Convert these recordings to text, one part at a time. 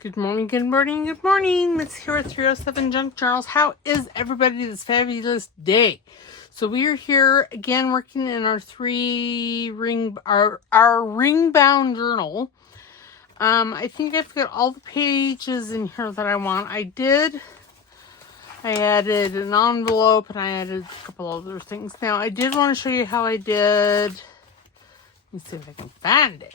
Good morning, good morning, good morning. Miss here at 307 Junk Journals. How is everybody this fabulous day? So we are here again working in our our ring bound journal. I think I've got all the pages in here that I want. I added an envelope and I added a couple other things. Now I did want to show you how I did. Let me see if I can find it.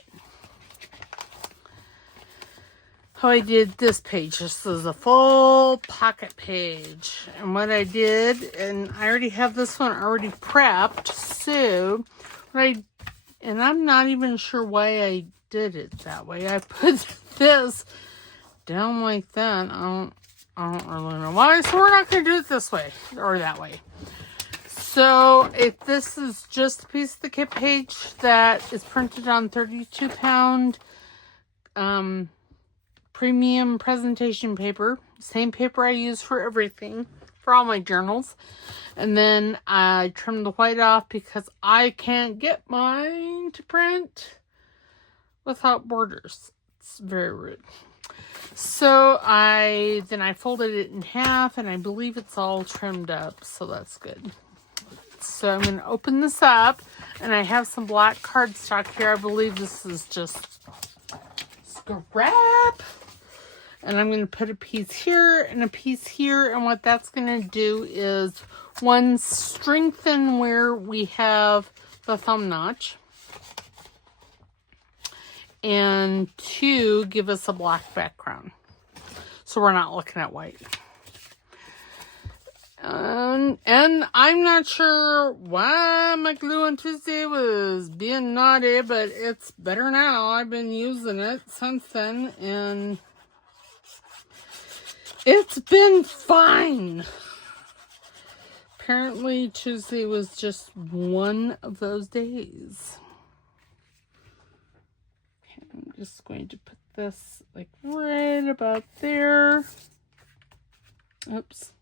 How I did this page. This is a full pocket page. And what I did, and I already have this one already prepped, so and I'm not even sure why I did it that way. I put this down like that. I don't really know why, so we're not going to do it this way or that way. So if this is just a piece of the kit page that is printed on 32-pound premium presentation paper, same paper I use for everything, for all my journals. And then I trimmed the white off because I can't get mine to print without borders. It's very rude. So I folded it in half and I believe it's all trimmed up, so that's good. So I'm going to open this up, and I have some black cardstock here. I believe this is just scrap. And I'm going to put a piece here and a piece here. And what that's going to do is, one, strengthen where we have the thumb notch. And two, give us a black background. So we're not looking at white. And I'm not sure why my glue on Tuesday was being naughty, but it's better now. I've been using it since then, and it's been fine. Apparently Tuesday was just one of those days. Okay, I'm just going to put this like right about there. Oops.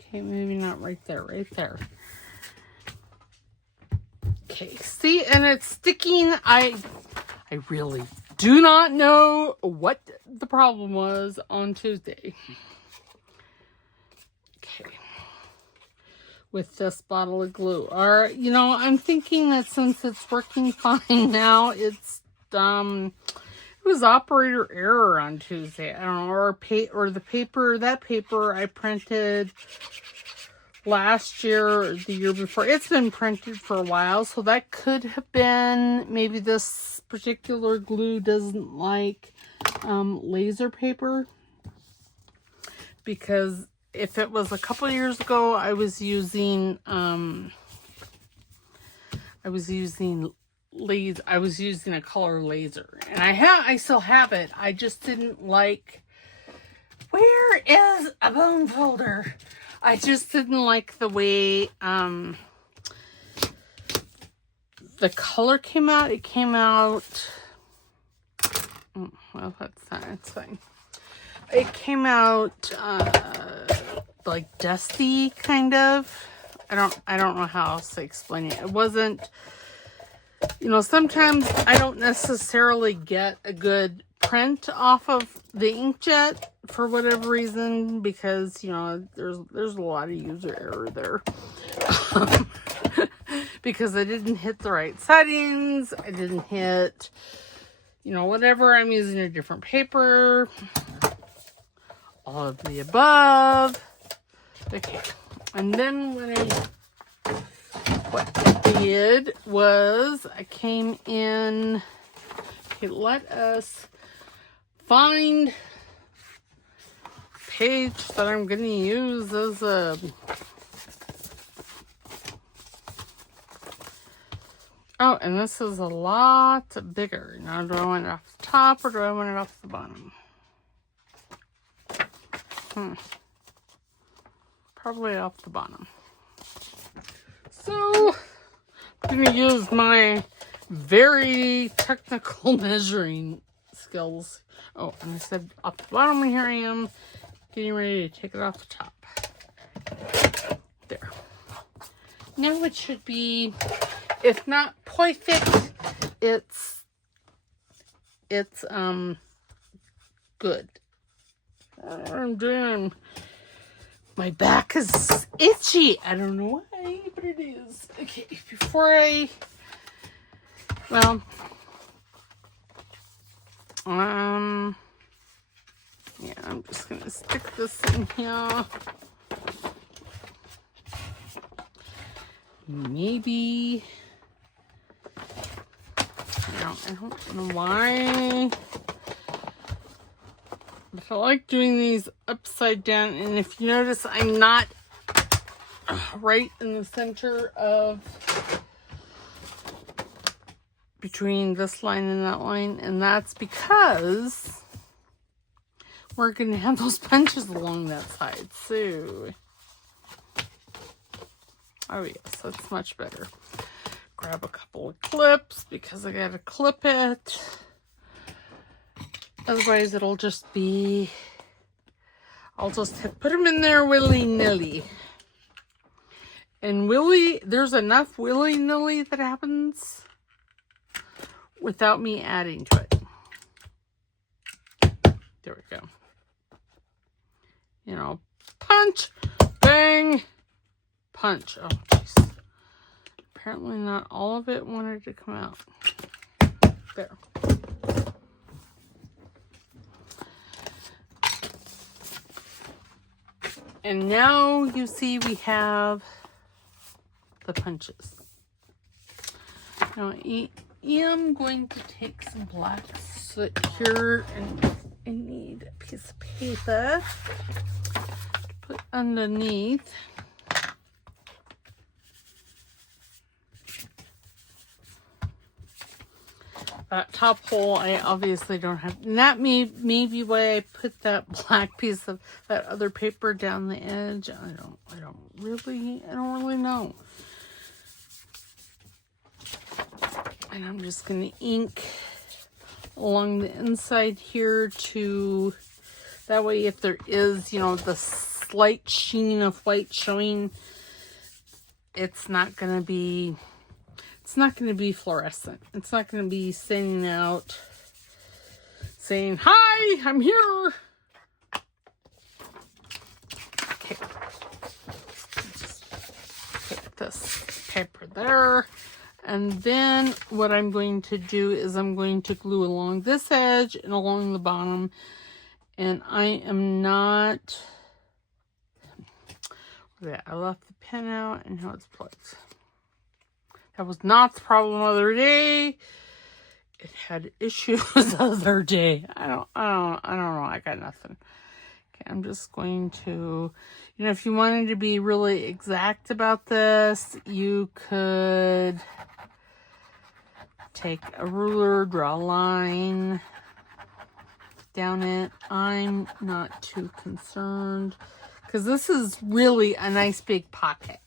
Okay, maybe not right there, right there. Okay, see, and it's sticking. I really do not know what the problem was on Tuesday. Okay. With this bottle of glue. Or, you know, I'm thinking that since it's working fine now, it's, it was operator error on Tuesday. I don't know, or the paper, that paper I printed last year or the year before. It's been printed for a while, so that could have been, maybe this particular glue doesn't like laser paper, because if it was a couple of years ago, I was using a color laser, and I still have it. I just didn't like, where is a bone folder? I just didn't like the way the color came out. It came out, well, that's fine. It came out like dusty, kind of. I don't know how else to explain it. It wasn't, you know, sometimes I don't necessarily get a good print off of the inkjet for whatever reason, because, you know, there's a lot of user error there. Because I didn't hit the right settings. I didn't hit, you know, whatever. I'm using a different paper. All of the above. Okay. And then what I did was I came in. Okay, let us find page that I'm going to use as a, oh, and this is a lot bigger. Now, do I want it off the top or do I want it off the bottom? Probably off the bottom. So, I'm going to use my very technical measuring skills. Oh, and I said off the bottom, and here I am getting ready to take it off the top. There. Now it should be, if not perfect, it's good. I'm doing. My back is itchy. I don't know why, but it is. Okay, before I, well, yeah, I'm just gonna stick this in here. Maybe, I don't know why. But I like doing these upside down, and if you notice, I'm not right in the center of between this line and that line, and that's because we're going to have those punches along that side. So, oh yes, that's much better. Grab a couple of clips because I got to clip it. Otherwise, it'll just be, I'll just put them in there willy-nilly. And there's enough willy-nilly that happens without me adding to it. There we go. You know, punch, bang, punch. Oh, jeez. Apparently not all of it wanted to come out. There. And now you see we have the punches. Now I am going to take some black soot here, and I need a piece of paper to put underneath. That top hole I obviously don't have, and that may be why I put that black piece of that other paper down the edge. I don't really know. And I'm just gonna ink along the inside here to, that way if there is, you know, the slight sheen of white showing, it's not gonna be fluorescent. It's not going to be standing out saying, "Hi, I'm here." Okay. Just put this paper there. And then what I'm going to do is I'm going to glue along this edge and along the bottom. And I am not, yeah, I left the pen out and now it's plugged. That was not the problem the other day. It had issues the other day. I don't know. I got nothing. Okay, I'm just going to, you know, if you wanted to be really exact about this, you could take a ruler, draw a line down it. I'm not too concerned because this is really a nice big pocket.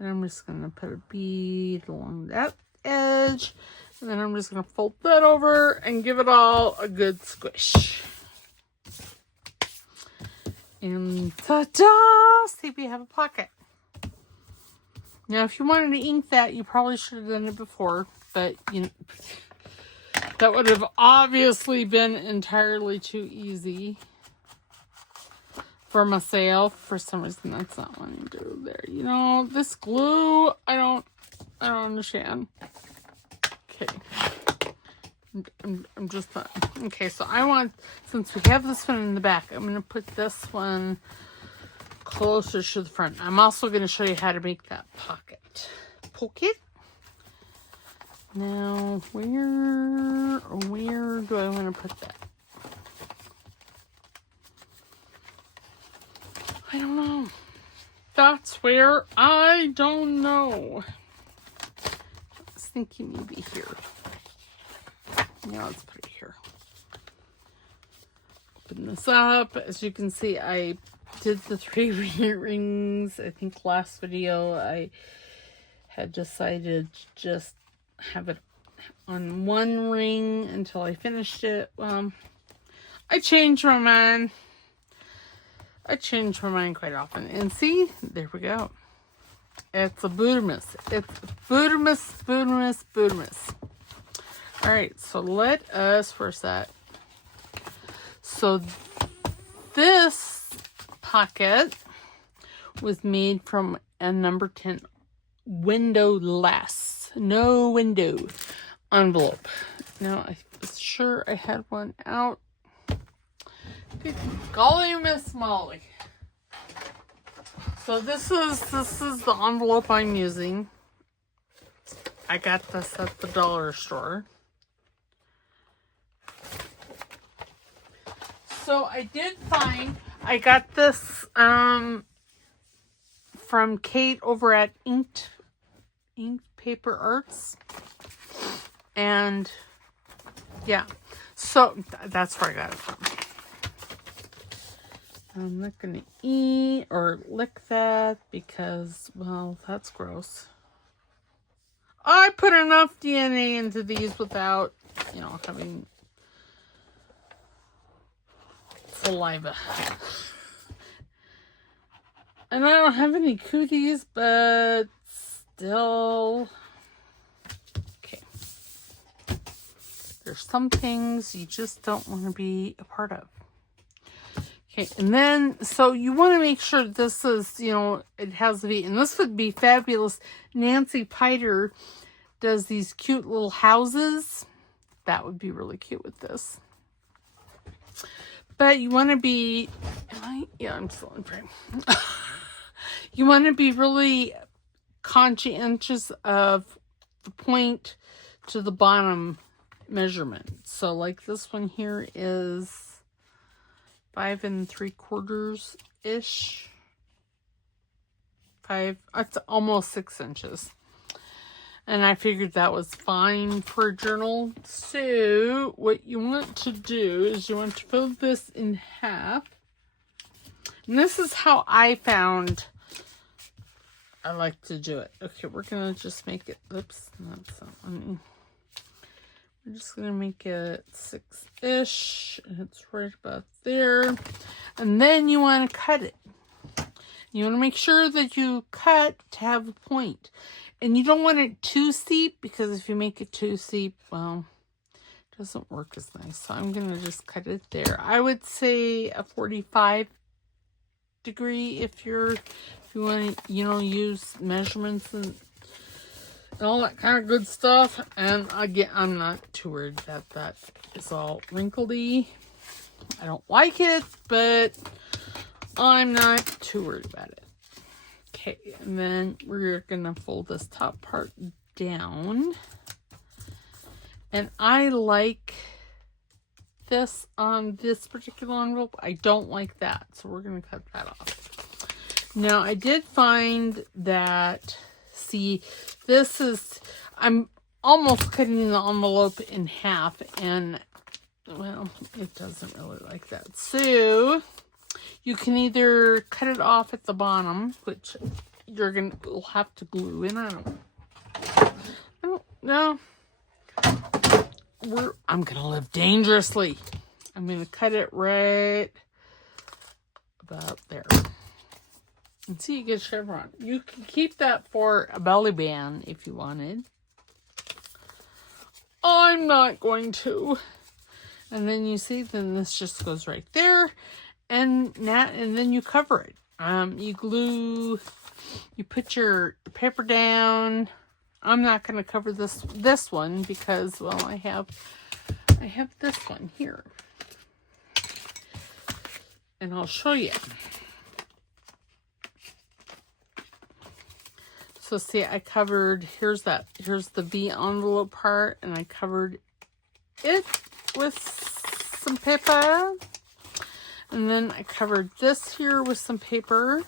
And I'm just going to put a bead along that edge. And then I'm just going to fold that over and give it all a good squish. And ta-da! See, we have a pocket. Now, if you wanted to ink that, you probably should have done it before. But, you know, that would have obviously been entirely too easy for myself. For some reason, that's not wanting to do there. You know, this glue, I don't understand. Okay. I'm just not. Okay, so I want, since we have this one in the back, I'm going to put this one closer to the front. I'm also going to show you how to make that pocket. Now, where do I want to put that? I don't know. That's where I don't know. I was thinking maybe here. Yeah, let's put it here. Open this up. As you can see, I did the 3 rings. I think last video I had decided to just have it on 1 ring until I finished it. Well, I changed my mind. I change my mind quite often. And see, there we go. It's a Bootermas. It's Bootermas. All right, so let us, where's that? So this pocket was made from a number 10 windowless, no window envelope. Now, I was sure I had one out. Good golly, Miss Molly. So this is the envelope I'm using. I got this at the dollar store. So I did find, I got this from Kate over at Inked Paper Arts. And yeah, so that's where I got it from. I'm not going to eat or lick that because, well, that's gross. I put enough DNA into these without, you know, having saliva. And I don't have any cooties, but still. Okay. There's some things you just don't want to be a part of. Okay, and then, so you want to make sure this is, you know, it has to be, and this would be fabulous. Nancy Piter does these cute little houses. That would be really cute with this. But you want to be, yeah, I'm still in frame. You want to be really conscientious of the point to the bottom measurement. So like this one here is 5 3/4 ish. It's almost 6 inches. And I figured that was fine for a journal. So what you want to do is you want to fold this in half. And this is how I found I like to do it. Okay, we're going to just make it, oops, that's that one. We're just going to make it 6-ish. It's right about there. And then you want to cut it. You want to make sure that you cut to have a point. And you don't want it too steep, because if you make it too steep, well, it doesn't work as nice. So I'm going to just cut it there. I would say a 45 degree if you want to, you know, use measurements and all that kind of good stuff. And again, I'm not too worried that is all wrinkly. I don't like it, but I'm not too worried about it. Okay, and then we're gonna fold this top part down. And I like this on this particular envelope. I don't like that, so we're gonna cut that off. Now, I did find that, see, this is, I'm almost cutting the envelope in half, and, well, it doesn't really like that. So, you can either cut it off at the bottom, which you'll have to glue in. I don't know. I'm going to live dangerously. I'm going to cut it right about there. And see, you get a chevron. You can keep that for a belly band if you wanted. I'm not going to. And then you see, then this just goes right there. And then you cover it. You glue, you put your paper down. I'm not going to cover this one because, well, I have this one here. And I'll show you. So see, I covered, here's the V envelope part, and I covered it with some paper. And then I covered this here with some paper.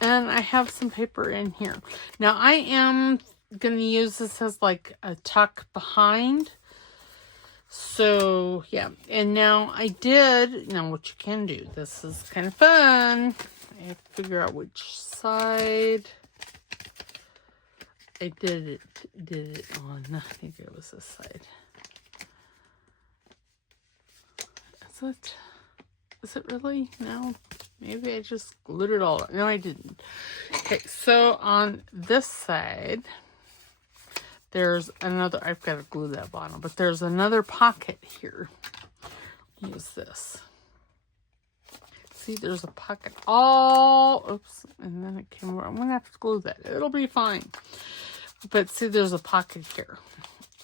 And I have some paper in here. Now, I am going to use this as like a tuck behind. So, yeah. And now what you can do, this is kind of fun. I have to figure out which side I did it on. I think it was this side. Is it really? No. Maybe I just glued it all. No, I didn't. Okay, so on this side, there's another, I've got to glue that bottom, but there's another pocket here. Use this. see there's a pocket all, oops, and then it came over. I'm going to have to glue that. It'll be fine. But see, there's a pocket here.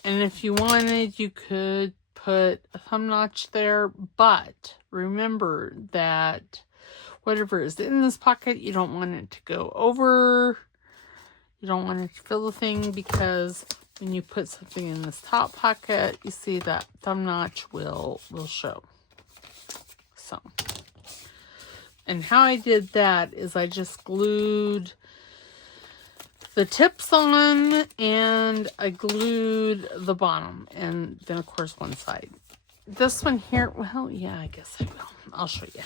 And if you wanted, you could put a thumb notch there. But remember that whatever is in this pocket, you don't want it to go over. You don't want it to fill the thing, because when you put something in this top pocket, you see that thumb notch will show. So, and how I did that is I just glued the tips on, and I glued the bottom, and then of course one side. This one here, well, yeah, I guess I will. I'll show you.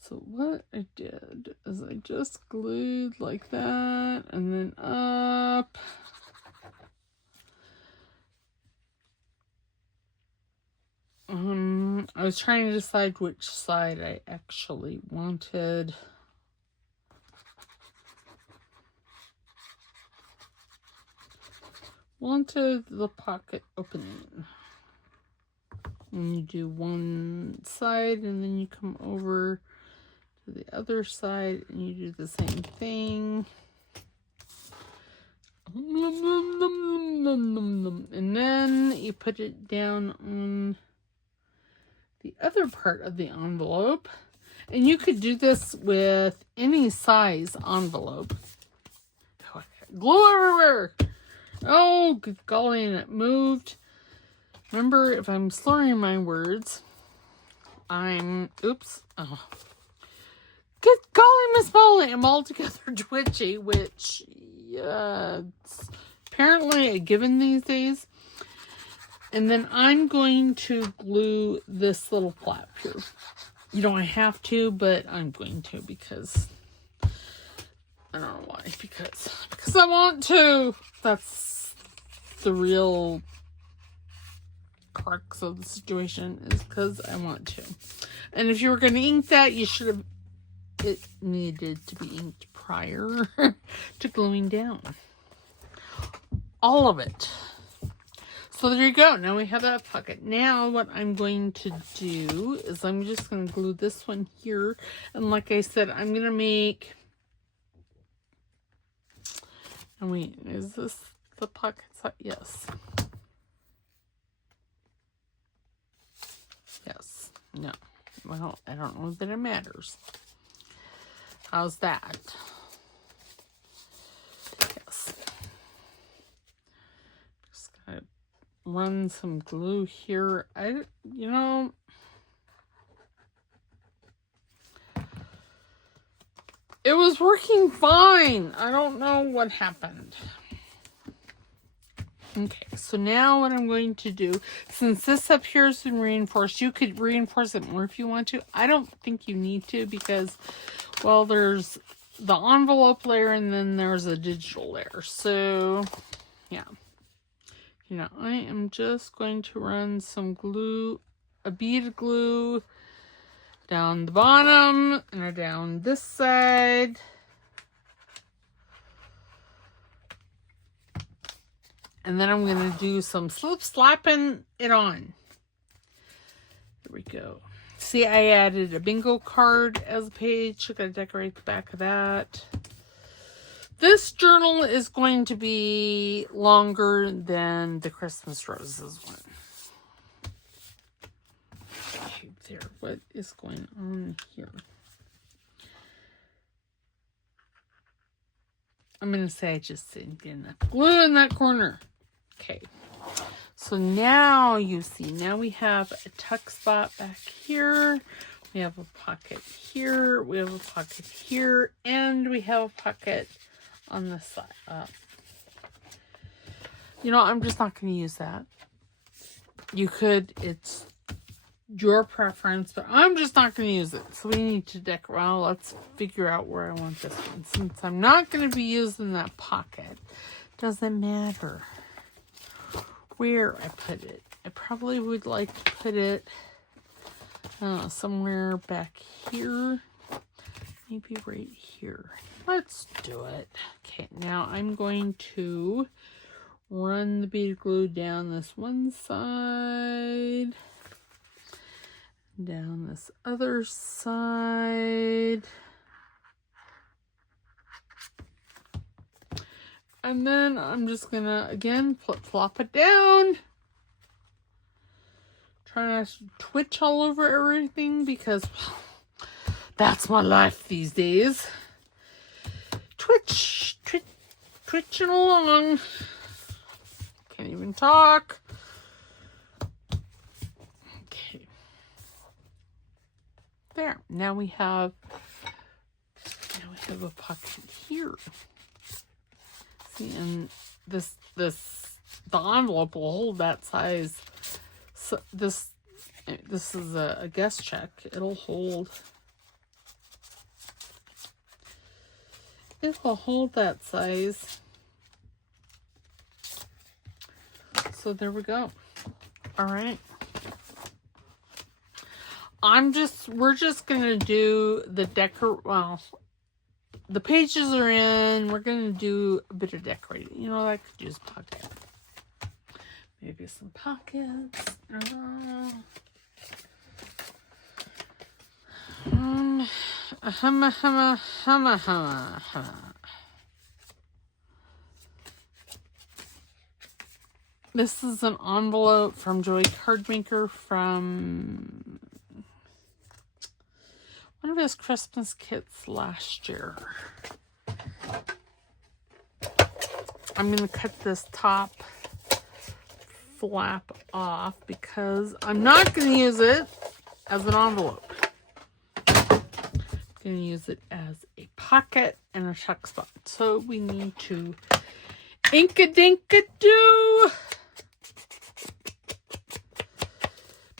So what I did is I just glued like that, and then up. I was trying to decide which side I actually wanted. Wanted the pocket opening. And you do one side, and then you come over to the other side, and you do the same thing. And then you put it down on the other part of the envelope. And you could do this with any size envelope. Glue everywhere! Oh, good golly, and it moved. Remember, if I'm slurring my words, oops. Oh. Good golly, Miss Polly, I'm altogether twitchy, which, it's apparently a given these days. And then I'm going to glue this little flap here. You don't have to, but I'm going to, because I don't know why. Because I want to. That's the real crux of the situation, is because I want to. And if you were going to ink that, you should have. It needed to be inked prior to gluing down. All of it. So there you go. Now we have that pocket. Now what I'm going to do is I'm just going to glue this one here. And like I said, I'm going to make... And wait, is this the pocket size? Yes. Yes. No. Well, I don't know that it matters. How's that? Yes. Just gotta run some glue here. You know, it was working fine. I don't know what happened. Okay, so now what I'm going to do, since this up here has been reinforced, you could reinforce it more if you want to. I don't think you need to, because, well, there's the envelope layer and then there's a digital layer. So, yeah. You know, I am just going to run some glue, a bead of glue down the bottom and down this side. And then I'm going to do some slapping it on. There we go. See, I added a bingo card as a page. I'm going to decorate the back of that. This journal is going to be longer than the Christmas Roses one. Okay, there. What is going on here? I'm going to say I just didn't get enough glue in that corner. Okay. So now you see, now we have a tuck spot back here. We have a pocket here. We have a pocket here. And we have a pocket on this side. You know, I'm just not going to use that. You could, it's your preference, but I'm just not going to use it. So we need to decorate. Well, let's figure out where I want this one. Since I'm not going to be using that pocket, doesn't matter where I put it. I probably would like to put it somewhere back here. Maybe right here. Let's do it. Okay, now I'm going to run the bead glue down this one side. Down this other side. And then I'm just gonna, again, flop it down. Try not to twitch all over everything because that's my life these days. Twitching along. Can't even talk. Okay. There. Now we have a pocket here. See, and the envelope will hold that size. So this is a guest check. It'll hold that size. So there we go. All right. We're just gonna do the the pages are in. We're gonna do a bit of decorating. You know, I could use a pocket. Maybe some pockets. This is an envelope from Joy Cardmaker from one of his Christmas kits last year. I'm going to cut this top flap off because I'm not going to use it as an envelope. I'm going to use it as a pocket and a tuck spot. So we need to ink-a-dink-a-doo,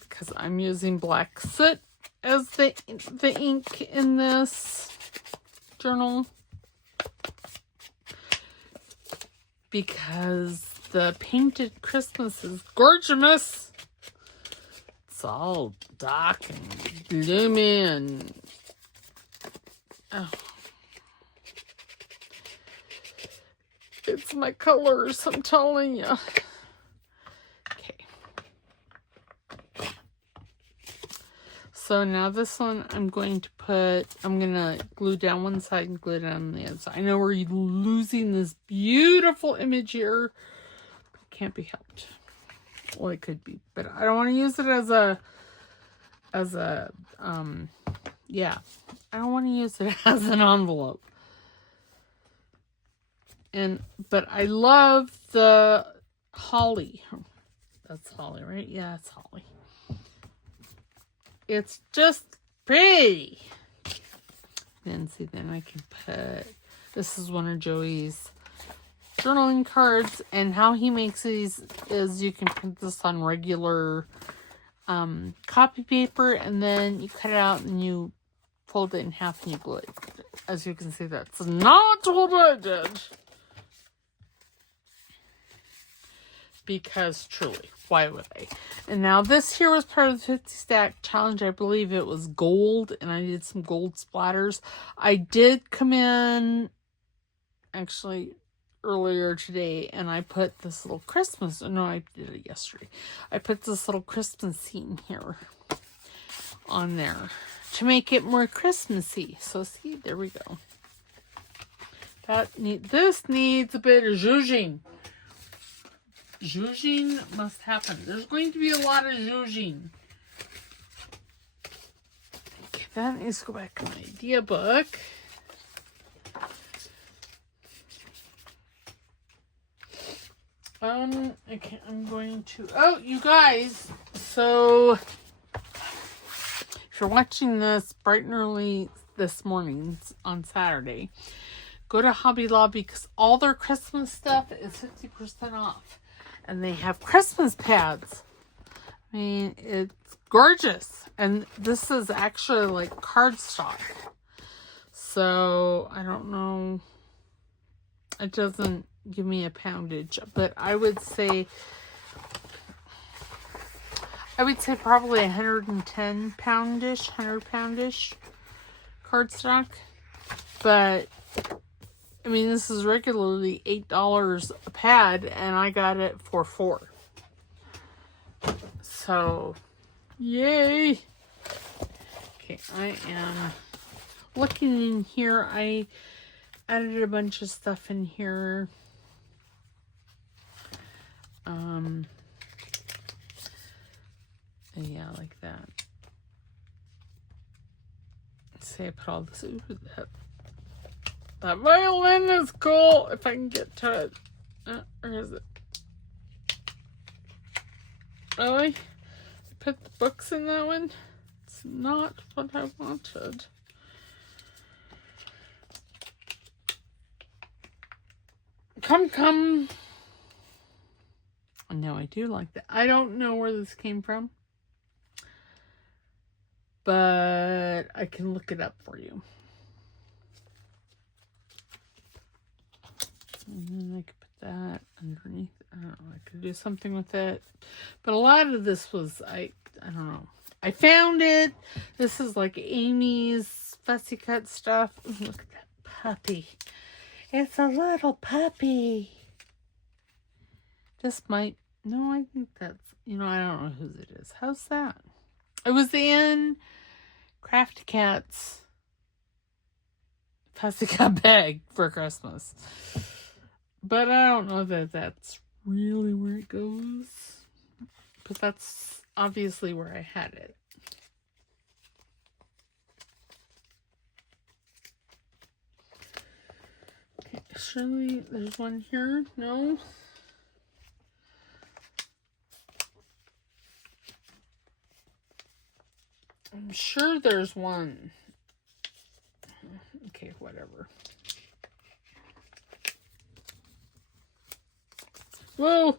because I'm using black soot as the ink in this journal, because the painted Christmas is gorgeous. It's all dark and gloomy and it's my colors, I'm telling you. So now this one I'm going to glue down one side and glue down the other side. I know we're losing this beautiful image here. It can't be helped. Well, it could be, but I don't want to use it as a I don't want to use it as an envelope. But I love the holly. That's holly, right? Yeah, it's holly. It's just pretty. Then I can put, this is one of Joey's journaling cards, and how he makes these is you can print this on regular copy paper, and then you cut it out and you fold it in half and you glue it. As you can see, that's not what I did. Because truly, why would I? And now this here was part of the 50 stack challenge. I believe it was gold, and I did some gold splatters. I did come in actually earlier today, and I put this little Christmas, no, I did it yesterday. I put this little Christmas scene here on there to make it more Christmassy. So see, there we go. This needs a bit of zhuzhing. Zhuzhing must happen. There's going to be a lot of zhuzhing. Okay, that needs to go back in my idea book. Okay, I'm going to, you guys, so if you're watching this bright and early this morning on Saturday, go to Hobby Lobby because all their Christmas stuff is 50% off. And they have Christmas pads. I mean, it's gorgeous. And this is actually like cardstock. So, I don't know. It doesn't give me a poundage. But I would say probably 110 poundish, 100 poundish cardstock. But I mean, this is regularly $8 a pad, and I got it for $4. So, yay! I am looking in here. I added a bunch of stuff in here. Yeah, like that. Say I put all this. Ooh, that violin is cool. If I can get to it. Where is it? Really? I put the books in that one? It's not what I wanted. Come. No, I do like that. I don't know where this came from, but I can look it up for you. And then I could put that underneath. I don't know. I could do something with it. But a lot of this was, I don't know. I found it. This is like Amy's Fussy Cut stuff. Ooh, look at that puppy. It's a little puppy. This might, no, I think that's, I don't know whose it is. How's that? It was in Crafty Cat's Fussy Cut bag for Christmas. But I don't know that that's really where it goes. But that's obviously where I had it. Okay, surely there's one here. No? I'm sure there's one. Okay, whatever. Whoa!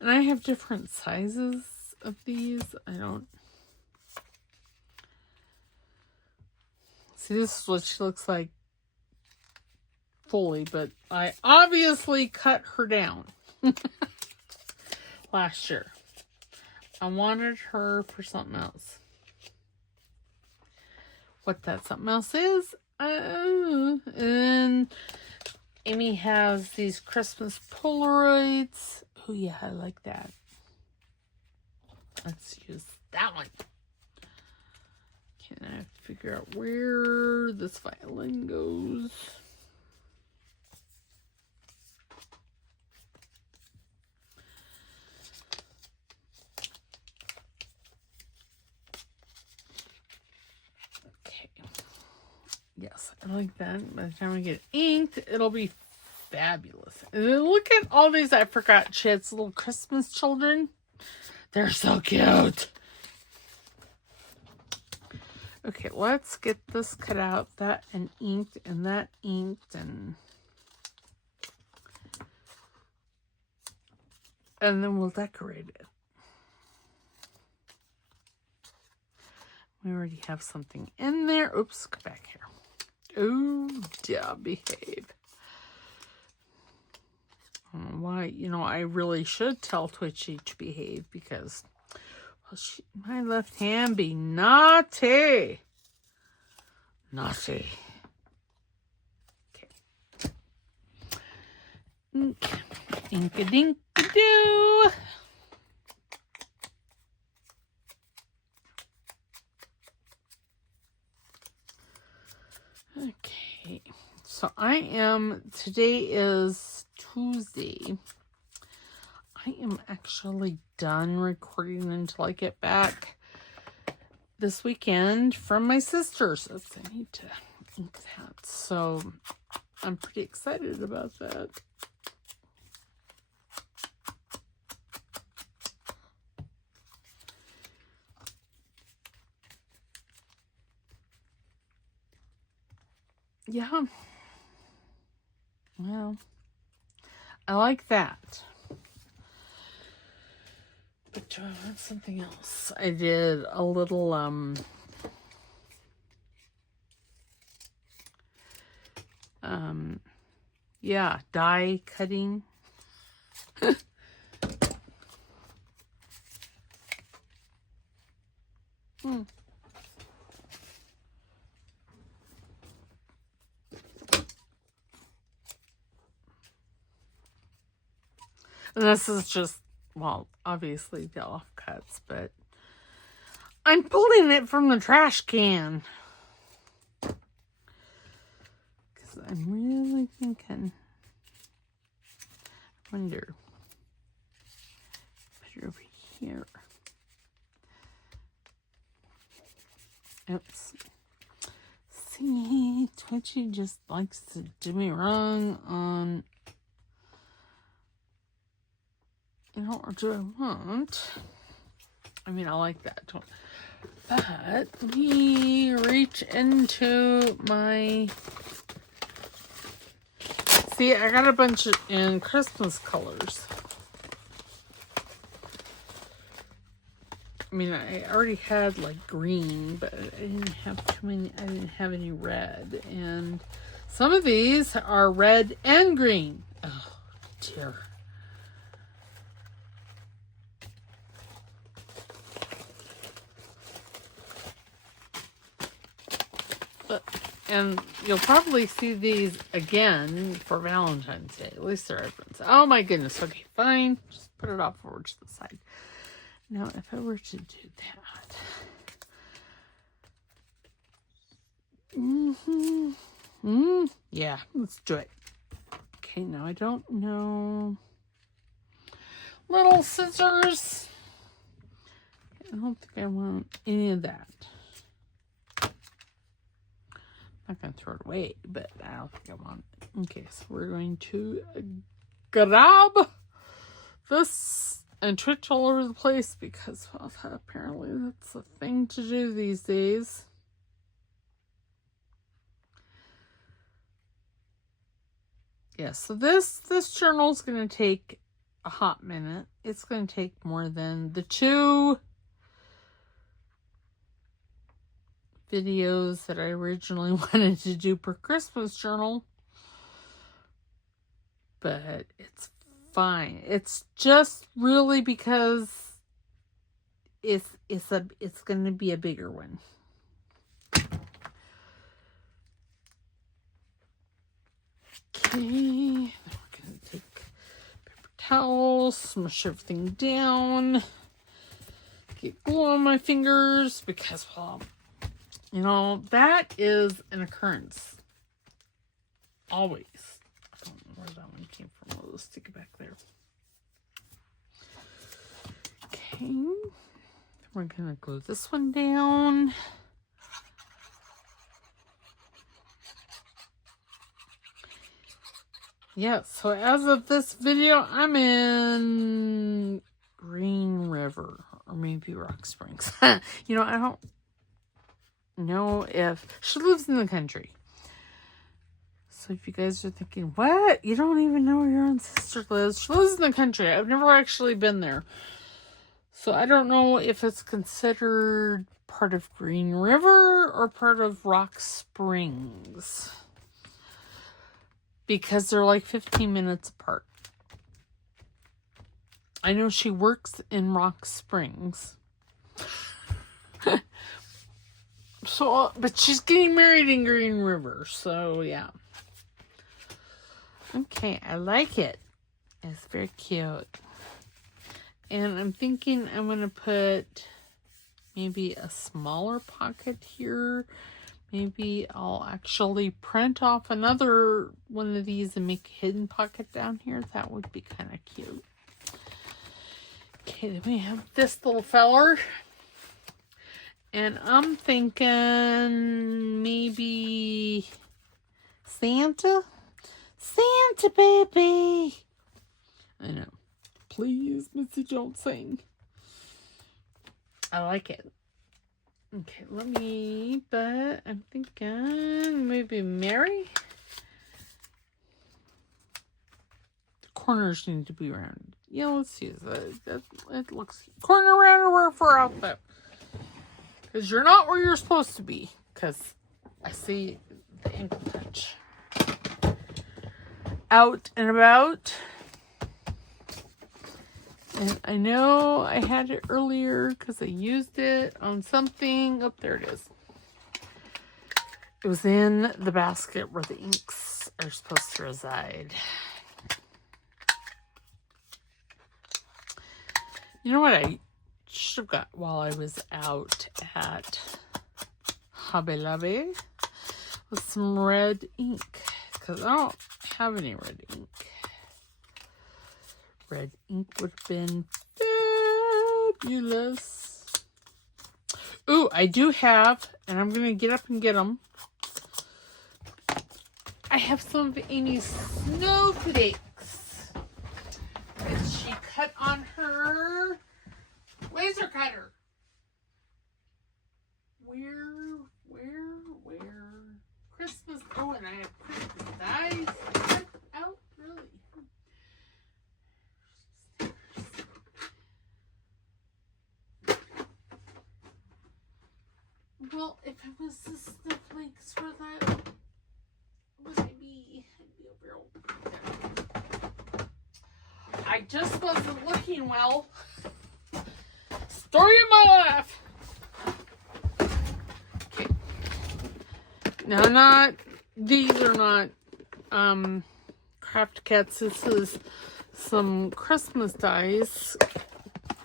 And I have different sizes of these. I don't... See, this is what she looks like fully, but I obviously cut her down last year. I wanted her for something else. What that something else is. And Amy has these Christmas Polaroids. Oh yeah, I like that. Let's use that one. Can I figure out where this violin goes? Yes, I like that. By the time I get it inked, it'll be fabulous. And then look at all these. I forgot she has little Christmas children. They're so cute. Okay, let's get this cut out. That and inked and that inked and then we'll decorate it. We already have something in there. Oops, go back here. Oh, yeah, behave. I don't know why, I really should tell Twitchy to behave because, well, my left hand be naughty. Naughty. Okay. Ink-a-dink-a-doo. Okay, so today is Tuesday. I am actually done recording until I get back this weekend from my sister's. Oops, I need to ink that. So I'm pretty excited about that. Yeah. Well, I like that. But do I want something else? I did a little, yeah, die cutting. And this is just, well, obviously the offcuts, but I'm pulling it from the trash can. Because I'm really thinking. I wonder. Put it over here. Oops. See, Twitchy just likes to do me wrong on, you know, or do I want? I mean, I like that. But let me reach into my, see, I got a bunch in Christmas colors. I mean, I already had like green, but I didn't have too many. I didn't have any red, and some of these are red and green. Oh dear. And you'll probably see these again for Valentine's Day. At least they're everyone's. Oh my goodness. Okay, fine. Just put it off over to the side. Now, if I were to do that. Yeah, let's do it. Okay, now I don't know. Little scissors. I don't think I want any of that. I'm not going to throw it away, but I don't think I want it. Okay, so we're going to grab this and twitch all over the place because, well, apparently that's a thing to do these days. Yeah, so this journal is going to take a hot minute. It's going to take more than the 2 videos that I originally wanted to do per Christmas journal. But it's fine. It's just really because it's going to be a bigger one. Okay, then we're going to take paper towels, smush everything down, get glue on my fingers because, well, you know, that is an occurrence. Always. I don't know where that one came from. I'll just stick it back there. Okay. We're going to glue this one down. Yeah, so as of this video, I'm in Green River or maybe Rock Springs. You know, I don't know if she lives in the country. So if you guys are thinking, what? You don't even know where your own sister lives? She lives in the country. I've never actually been there. So I don't know if it's considered part of Green River or part of Rock Springs. Because they're like 15 minutes apart. I know she works in Rock Springs. So, but she's getting married in Green River. So, yeah. Okay, I like it. It's very cute. And I'm thinking I'm going to put maybe a smaller pocket here. Maybe I'll actually print off another one of these and make a hidden pocket down here. That would be kind of cute. Okay, then we have this little feller. And I'm thinking maybe Santa? Santa, baby! I know. Please, Missy, don't sing. I like it. Okay, but I'm thinking maybe Mary. The corners need to be rounded. Yeah, let's use that. It looks corner rounder for outfit. Because you're not where you're supposed to be. Because I see the ankle touch. Out and about. And I know I had it earlier because I used it on something. Oh, there it is. It was in the basket where the inks are supposed to reside. You know what I should have got while I was out at Hobby Lobby with some red ink, because I don't have any red ink. Red ink would have been fabulous. Ooh, I do have, and I'm going to get up and get them. I have some of Amy's snowflakes that she cut on her laser cutter. Where? Christmas. Oh, and I have Christmas dice cut out. Really? Well, if it was the snowflakes for that, would I be? I'd be over there. I just wasn't looking well. Story of my life. Okay. Now, these are not Crafty Cats. This is some Christmas dice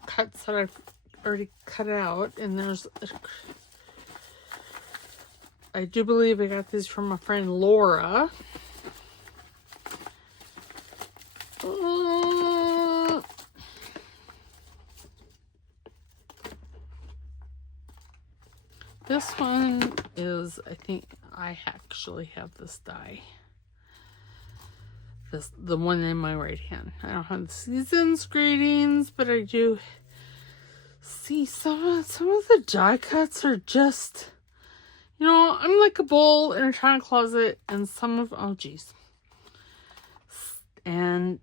cuts that I've already cut out, and there's I do believe I got these from my friend Laura. This one is, I think I actually have this die. The one in my right hand. I don't have the season's greetings, but I do see some of the die cuts are just, you know, I'm like a bull in a china closet, and some of, oh geez. And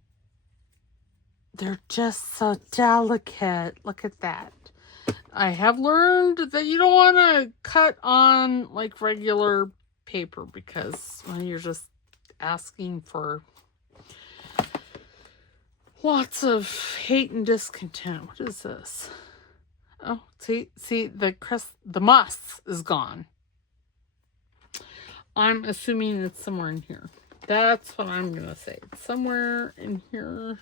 they're just so delicate. Look at that. I have learned that you don't want to cut on like regular paper, because when you're just asking for lots of hate and discontent. What is this? Oh, see, the muss is gone. I'm assuming it's somewhere in here. That's what I'm going to say. It's somewhere in here.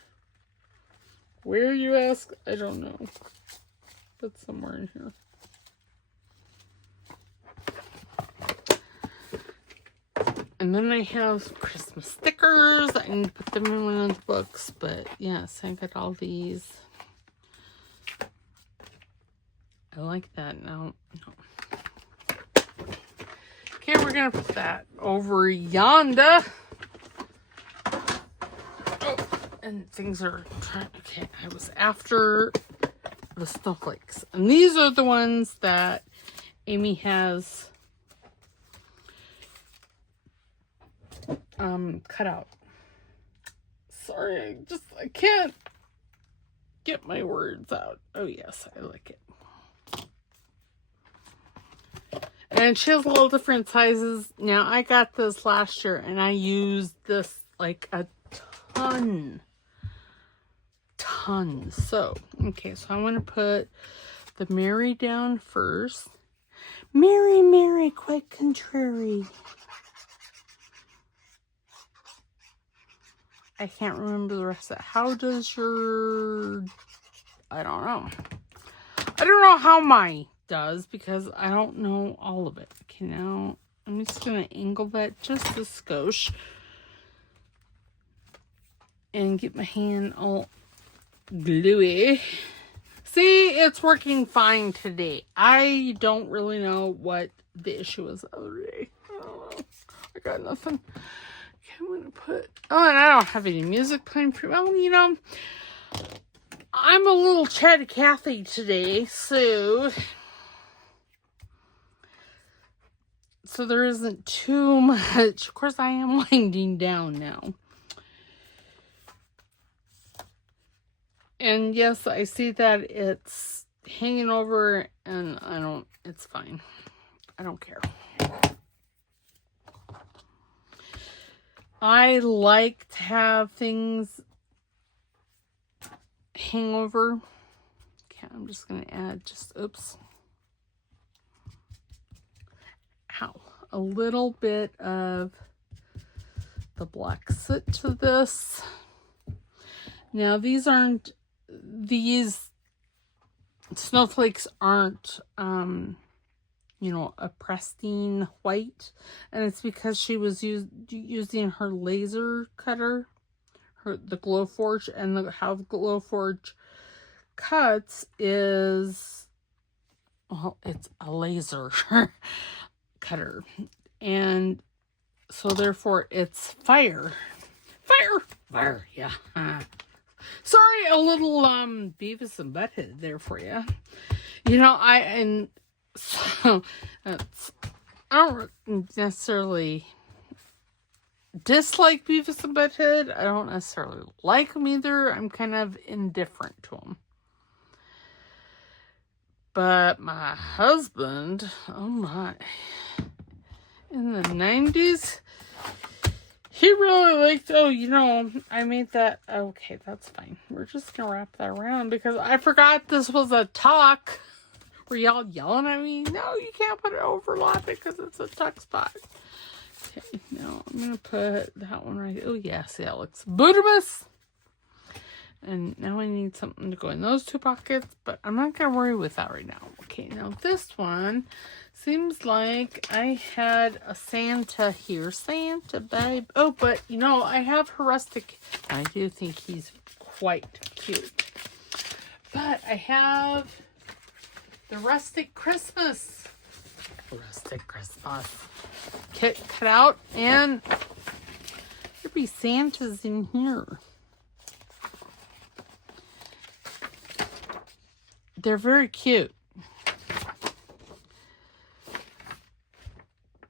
Where, you ask? I don't know. But somewhere in here. And then I have Christmas stickers. I need to put them in one of the books. But yes, I got all these. I like that. No. Okay, we're going to put that over yonder. Oh, and things are trying. Okay, I was after the snowflakes. And these are the ones that Amy has cut out. Sorry, I can't get my words out. Oh yes, I like it. And she has a little different sizes. Now, I got this last year, and I used this like a ton. So, okay, so I want to put the Mary down first. Mary, quite contrary. I can't remember the rest of it. How does your... I don't know. I don't know how mine does, because I don't know all of it. Okay, now I'm just going to angle that just a skosh. And get my hand all gluey. See, it's working fine today. I don't really know what the issue was the other day. I don't know. I got nothing. Okay, I'm going to put... Oh, and I don't have any music playing for... Well, you know, I'm a little chatty Cathy today, so there isn't too much. Of course, I am winding down now. And yes, I see that it's hanging over, and it's fine. I don't care. I like to have things hang over. Okay, I'm just going to add a little bit of the black soot to this. Now, these snowflakes aren't, you know, a pristine white. And it's because she was using her laser cutter, the Glowforge, and how the Glowforge cuts is, well, it's a laser cutter. And so therefore it's fire. Fire, yeah. Sorry, a little Beavis and Butthead there for you. You know, I don't necessarily dislike Beavis and Butthead. I don't necessarily like them either. I'm kind of indifferent to them. But my husband, oh my, in the 90s, he really liked, oh, you know, I made that. Okay, that's fine. We're just going to wrap that around because I forgot this was a tuck. Were y'all yelling at me? No, you can't put it overlap it because it's a tuck spot. Okay, now I'm going to put that one right. Oh, yeah, see, that looks beautiful. And now I need something to go in those two pockets, but I'm not going to worry with that right now. Okay, now this one seems like I had a Santa here. Santa, babe. Oh, but, you know, I have her rustic. I do think he's quite cute. But I have the Rustic Christmas. Rustic Christmas kit cut out, and there'll be Santas in here. They're very cute.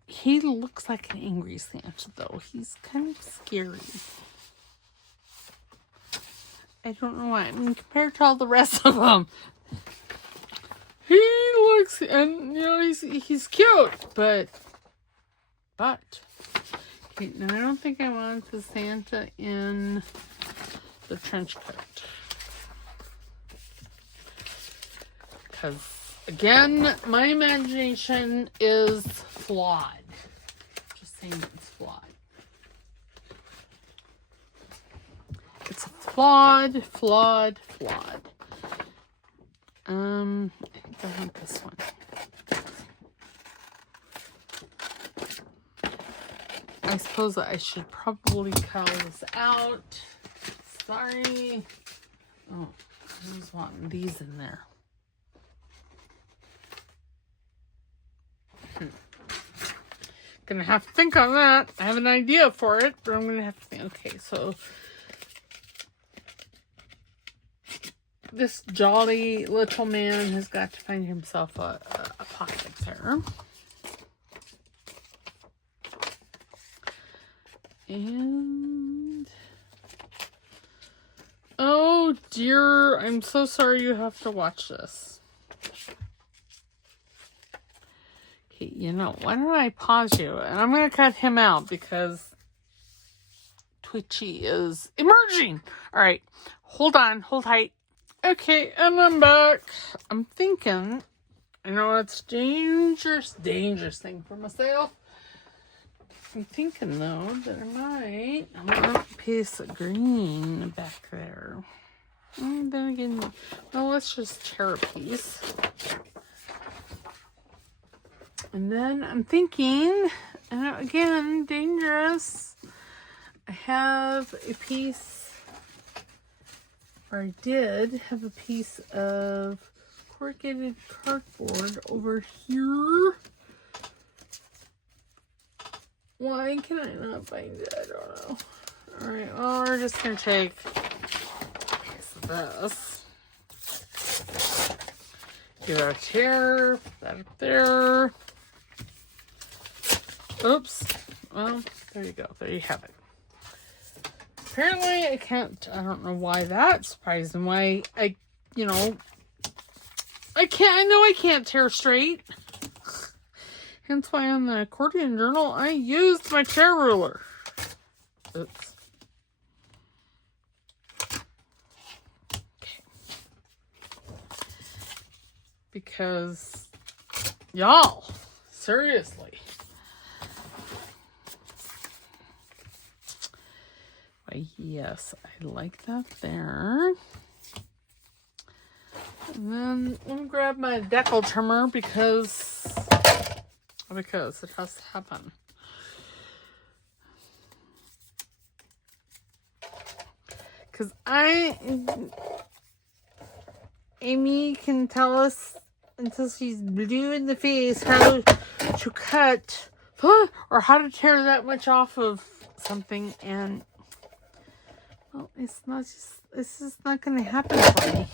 He looks like an angry Santa, though. He's kind of scary. I don't know why. I mean, compared to all the rest of them, he looks, and you know, he's cute, but okay, now I don't think I want the Santa in the trench coat. Because, again, my imagination is flawed. Just saying it's flawed. It's flawed. I think I want this one. I suppose I should probably call this out. Sorry. Oh, I was wanting these in there. Gonna have to think on that. I have an idea for it, but I'm gonna have to think. Okay, so this jolly little man has got to find himself a pocket there. And oh dear, I'm so sorry you have to watch this. Okay, you know, why don't I pause you? And I'm going to cut him out because Twitchy is emerging. All right, hold on, hold tight. Okay, and I'm back. I'm thinking, I know it's dangerous thing for myself. I'm thinking, though, that I want a piece of green back there. And then again, well, let's just tear a piece. And then I'm thinking, and again, dangerous. I have a piece, or I did have a piece of corrugated cardboard over here. Why can I not find it? I don't know. Alright, well, we're just going to take a piece of this. Get our chair, put that up there. Oops. Well, there you go. There you have it. Apparently, I can't, I don't know why that's surprising. Why I know I can't tear straight. Hence why on the accordion journal, I used my chair ruler. Oops. Okay. Because, y'all, seriously. Why, yes, I like that there. And then I'm gonna grab my decal trimmer because it has to happen. Because Amy can tell us until she's blue in the face how to cut or how to tear that much off of something, and well, it's just not going to happen for me.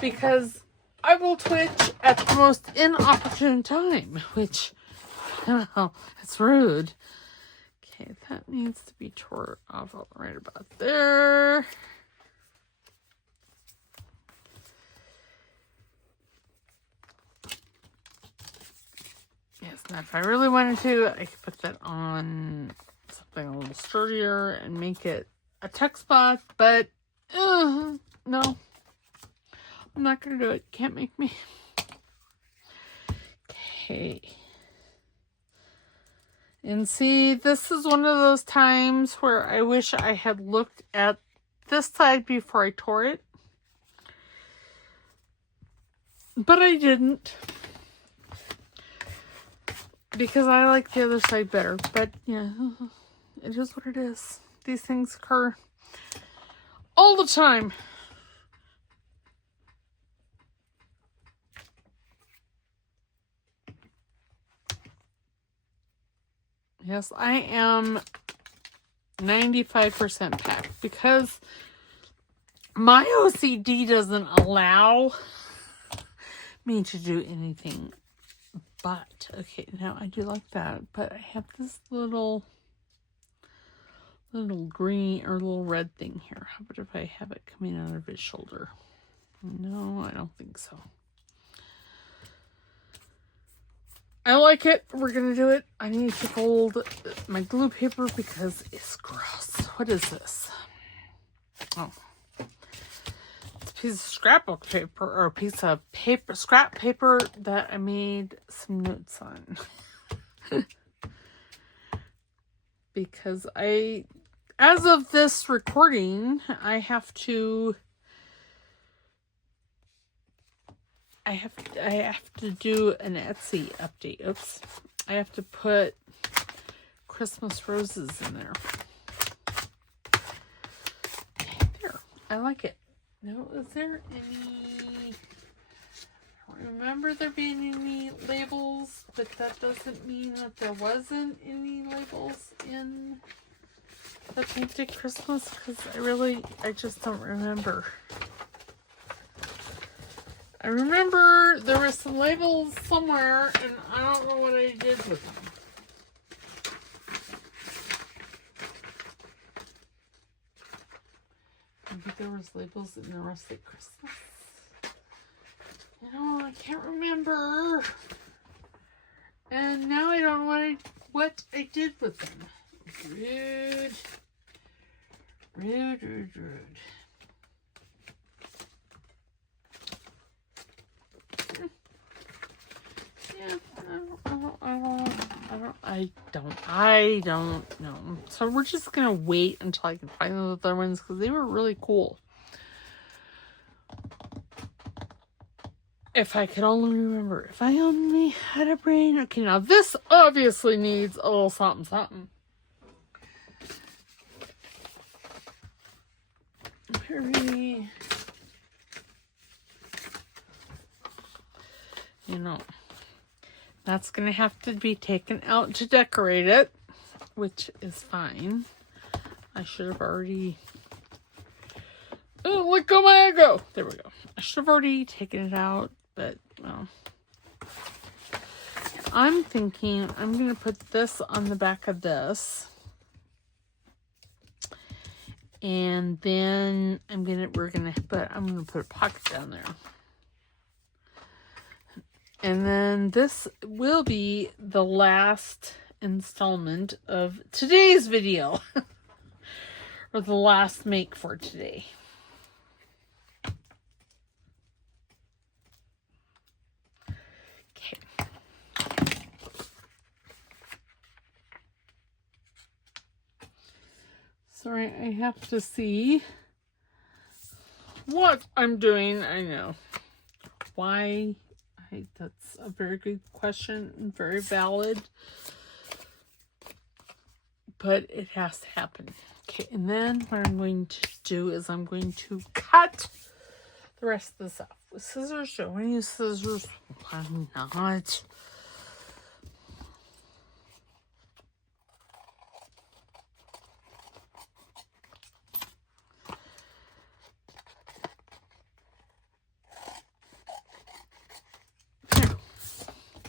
Because I will twitch at the most inopportune time, which, it's rude. Okay, that needs to be tore off right about there. Yes, now if I really wanted to, I could put that on something a little sturdier and make it a tuck spot, but no, I'm not going to do it. Can't make me. Okay. And see, this is one of those times where I wish I had looked at this side before I tore it. But I didn't. Because I like the other side better. But yeah, it is what it is. These things occur all the time. Yes, I am 95% packed because my OCD doesn't allow me to do anything but. Okay, now I do like that, but I have this little green or little red thing here. How about if I have it coming out of his shoulder? No, I don't think so. I like it. We're going to do it. I need to fold my glue paper because it's gross. What is this? Oh. It's a piece of scrapbook paper, or a piece of paper, scrap paper that I made some notes on. Because as of this recording, I have to do an Etsy update. Oops. I have to put Christmas roses in there. Okay, there. I like it. Now, is there any... I don't remember there being any labels, but that doesn't mean that there wasn't any labels in the Painted Christmas, because I just don't remember. I remember there were some labels somewhere, and I don't know what I did with them. Maybe there was labels in the Rustic Christmas. I can't remember. And now I don't know what I did with them. Rude. Rude, rude, rude. Yeah, I don't know. So we're just gonna wait until I can find those other ones because they were really cool. If I could only remember. If I only had a brain. Okay, now this obviously needs a little something, something. Hurry. That's going to have to be taken out to decorate it, which is fine. I should have already... Oh, let go my ego! There we go. I should have already taken it out, but, well. I'm thinking I'm going to put this on the back of this. And then I'm going to put a pocket down there. And then this will be the last installment of today's video. Or the last make for today. Okay. Sorry, I have to see what I'm doing. I know. Why? That's a very good question and very valid. But it has to happen. Okay, and then what I'm going to do is I'm going to cut the rest of this off with scissors. Do I want to use scissors? Why not?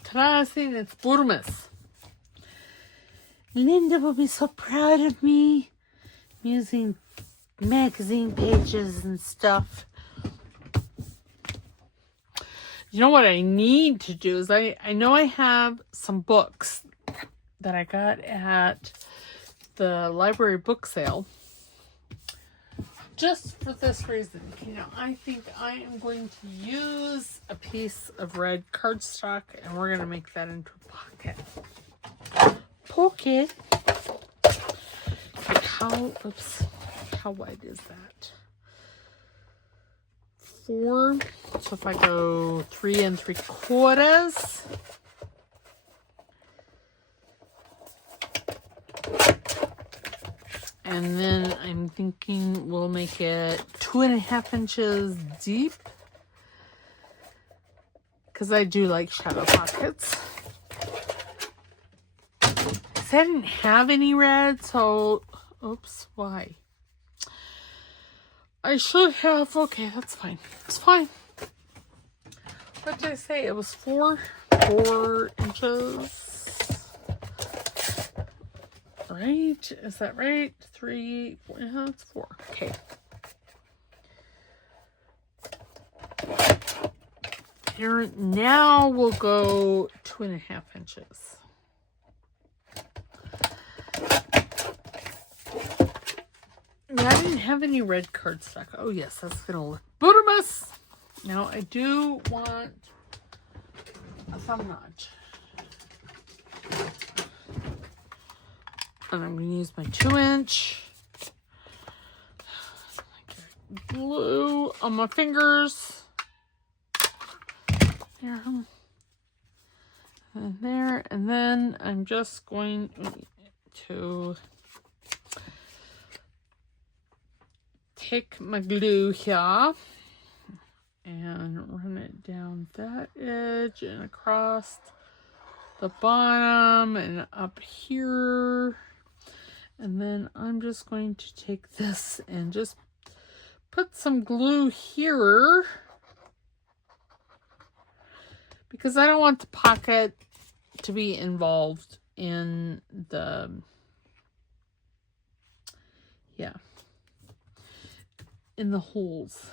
Ta-da, see, it's Burmas. Linda will be so proud of me using magazine pages and stuff. You know what I need to do is I know I have some books that I got at the library book sale. Just for this reason, you know, I think I am going to use a piece of red cardstock and we're going to make that into a pocket. Pocket. Okay, how wide is that? 4. So if I go 3 3/4. And then I'm thinking we'll make it 2.5 inches deep. Because I do like shadow pockets. I didn't have any red, so oops, why? I should have. Okay, that's fine. It's fine. What did I say? It was 4 inches. Right? Is that right? 3, 4, it's 4. Okay. Here, now we'll go 2.5 inches. I didn't have any red cardstock. Oh yes, that's gonna look beautiful. Now I do want a thumb notch. And I'm gonna use my 2-inch. Glue on my fingers. There. And there. And then I'm just going to take my glue here and run it down that edge and across the bottom and up here. And then I'm just going to take this and just put some glue here because I don't want the pocket to be involved in the, in the holes.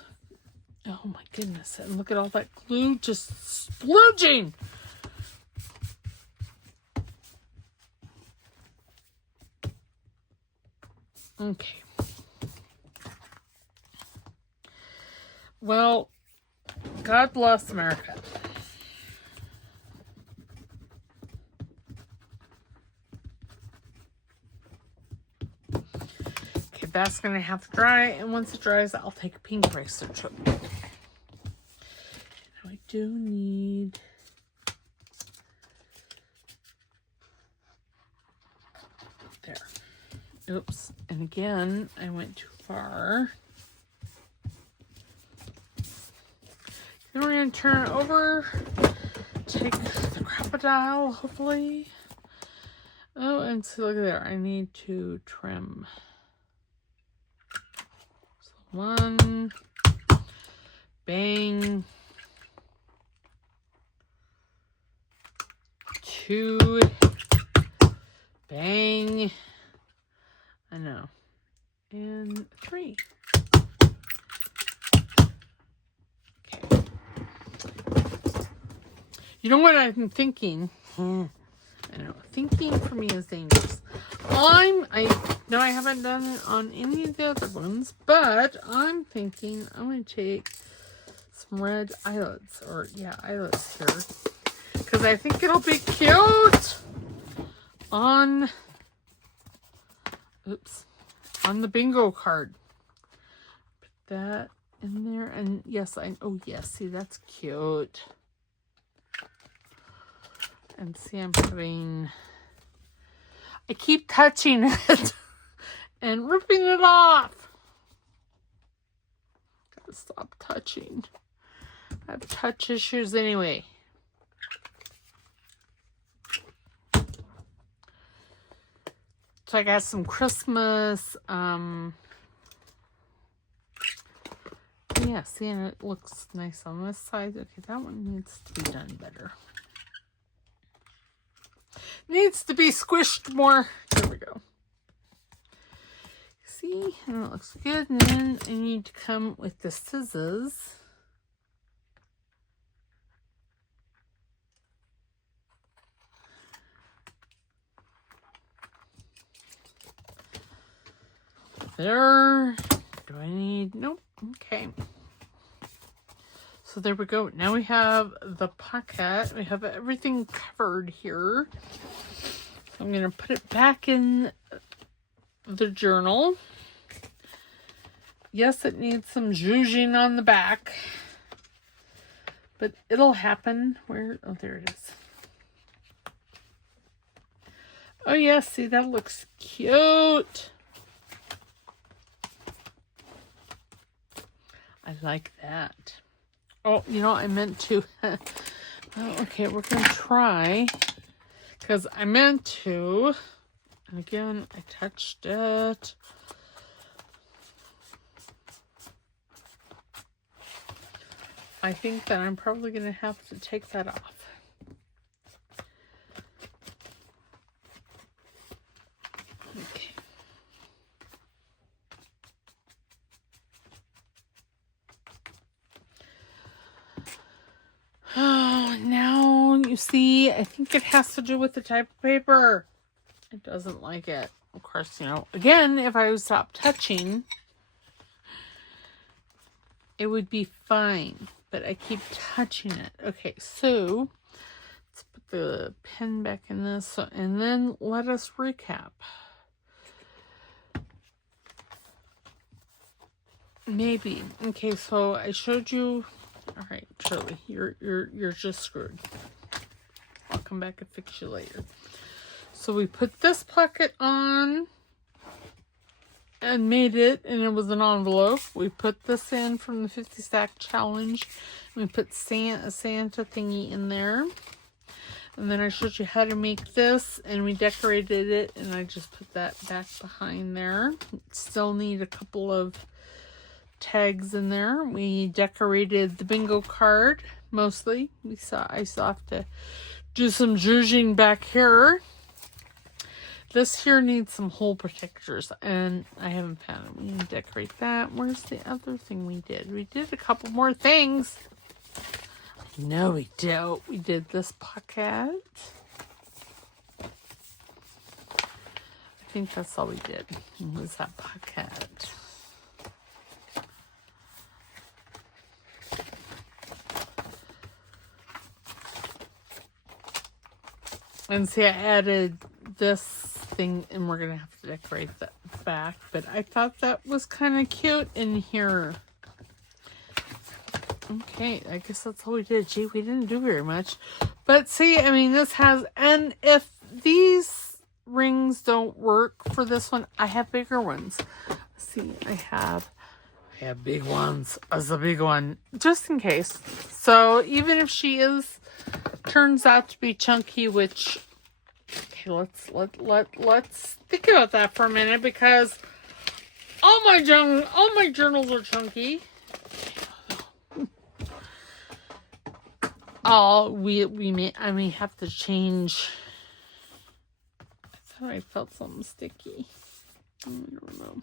Oh my goodness. And look at all that glue just splurging. Okay. Well, God bless America. Okay, that's going to have to dry. And once it dries, I'll take a pink eraser too. Now I do need... There. Oops. And again, I went too far. Then we're going to turn it over. Take the crocodile, hopefully. Oh, and see, look at there. I need to trim. So 1. Bang. 2. Bang. I know. And 3. Okay. You know what I'm thinking? I know. Thinking for me is dangerous. I know I haven't done it on any of the other ones, but I'm thinking I'm going to take some red eyelets, or eyelets here, because I think it'll be cute on the bingo card. Put that in there. And yes, oh yes, see, that's cute. And see, I keep touching it and ripping it off. Gotta stop touching. I have touch issues anyway. So I got some Christmas, yeah, see, and it looks nice on this side. Okay, that one needs to be done better. Needs to be squished more. There we go. See, and it looks good. And then I need to come with the scissors. There. Do I need? Nope. Okay. So there we go. Now we have the pocket. We have everything covered here. So I'm going to put it back in the journal. Yes, it needs some zhuzhing on the back. But it'll happen. Where? Oh, there it is. Oh, yeah. See, that looks cute. I like that. Oh, you know, I meant to. Oh, okay, we're going to try. Because I meant to. And again, I touched it. I think that I'm probably going to have to take that off. Okay. Oh, now you see, I think it has to do with the type of paper. It doesn't like it. Of course, you know, again, if I would stop touching, it would be fine. But I keep touching it. Okay, so let's put the pen back in this. And then let us recap. Maybe. Okay, so I showed you. All right, Shirley, you're just screwed. I'll come back and fix you later. So we put this pocket on and made it, and it was an envelope. We put this in from the 50 stack challenge. We put a Santa thingy in there. And then I showed you how to make this, and we decorated it, and I just put that back behind there. Still need a couple of tags in there. We decorated the bingo card mostly. I still have to do some zhuzhing back here. This here needs some hole protectors, and I haven't found them. We need to decorate that. Where's the other thing we did? We did a couple more things. No, we don't. We did this pocket. I think that's all we did. Was that pocket. And see, I added this thing, and we're going to have to decorate that back. But I thought that was kind of cute in here. Okay, I guess that's all we did. Gee, we didn't do very much. But see, I mean, this has... And if these rings don't work for this one, I have bigger ones. See, I have big ones as a big one, just in case. So even if she turns out to be chunky, which, okay, let's think about that for a minute, because all my journals are chunky. Oh, I may have to change. I thought I felt something sticky. I don't know.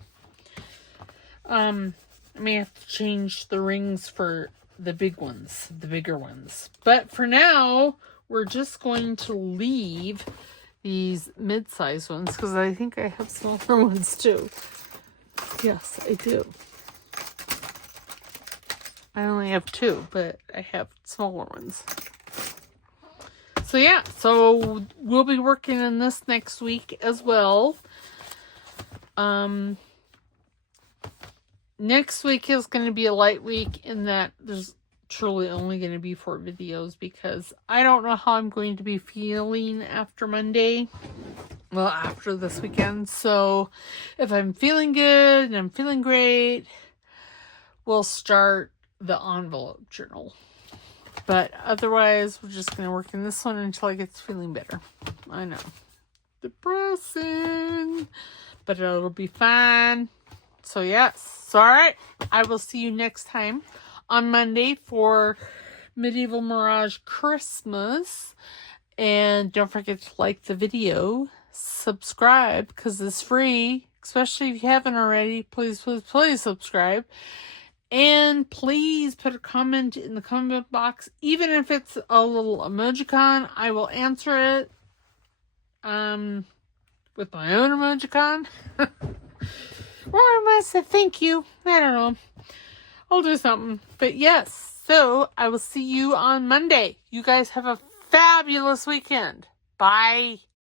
I may have to change the rings for the big ones, the bigger ones. But for now, we're just going to leave these mid-sized ones, because I think I have smaller ones too. Yes, I do. I only have two, but I have smaller ones. So yeah, so we'll be working on this next week as well. next week is going to be a light week in that there's truly only going to be 4 videos because I don't know how I'm going to be feeling after Monday. Well, after this weekend. So if I'm feeling good and I'm feeling great, we'll start the envelope journal. But otherwise, we're just going to work in this one until I get to feeling better. I know. Depressing. But it'll be fine. So, yes. So, all right. I will see you next time on Monday for Medieval Mirage Christmas. And don't forget to like the video. Subscribe because it's free. Especially if you haven't already. Please, please, please subscribe. And please put a comment in the comment box. Even if it's a little emojicon, I will answer it. With my own emojicon. Or I might say thank you. I don't know. I'll do something. But yes, so I will see you on Monday. You guys have a fabulous weekend. Bye.